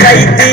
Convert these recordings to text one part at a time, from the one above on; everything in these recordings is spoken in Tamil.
கைதி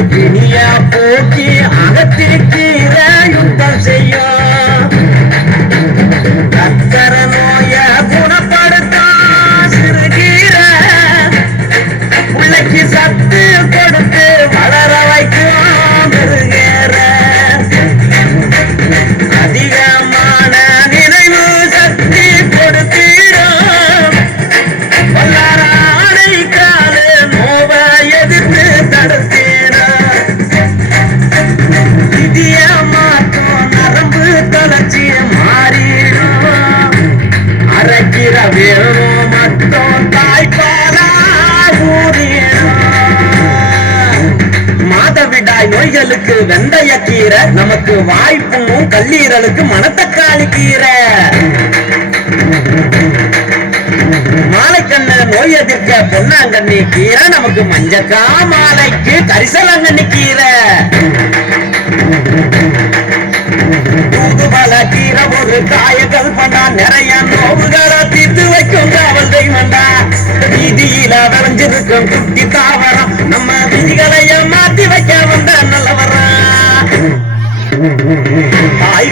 இனியா போக்கி அகத்திற்கு யுத்தம் செய்யும். நமக்கு வெந்தய கீரை நமக்கு வாய்ப்பும் கல்லீரலுக்கு மணத்தக்காளி கீரை. மாலைக்கண்ண நோய் எதிர்க்க பொன்னாங்கண்ணி கீரை நமக்கு மஞ்சக்கா மாலைக்கு கரிசலங்கண்ணி கீரை. தூதுபல கீரை ஒரு காய கல்பண்டா நிறைய நோவுகளை தீர்த்து வைக்கும் அவள் தெய்வண்டா வீதியில விளைஞ்சிருக்கும் குட்டி தாவரம் நம்ம விதிகளை மாத்தி வைக்க தாய்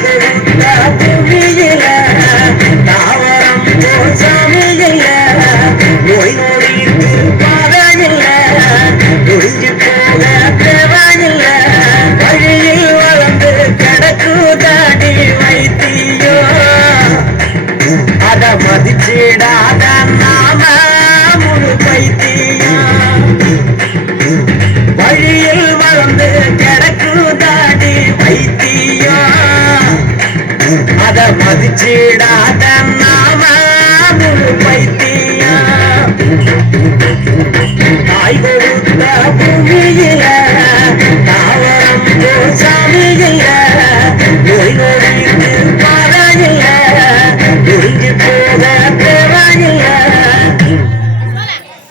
de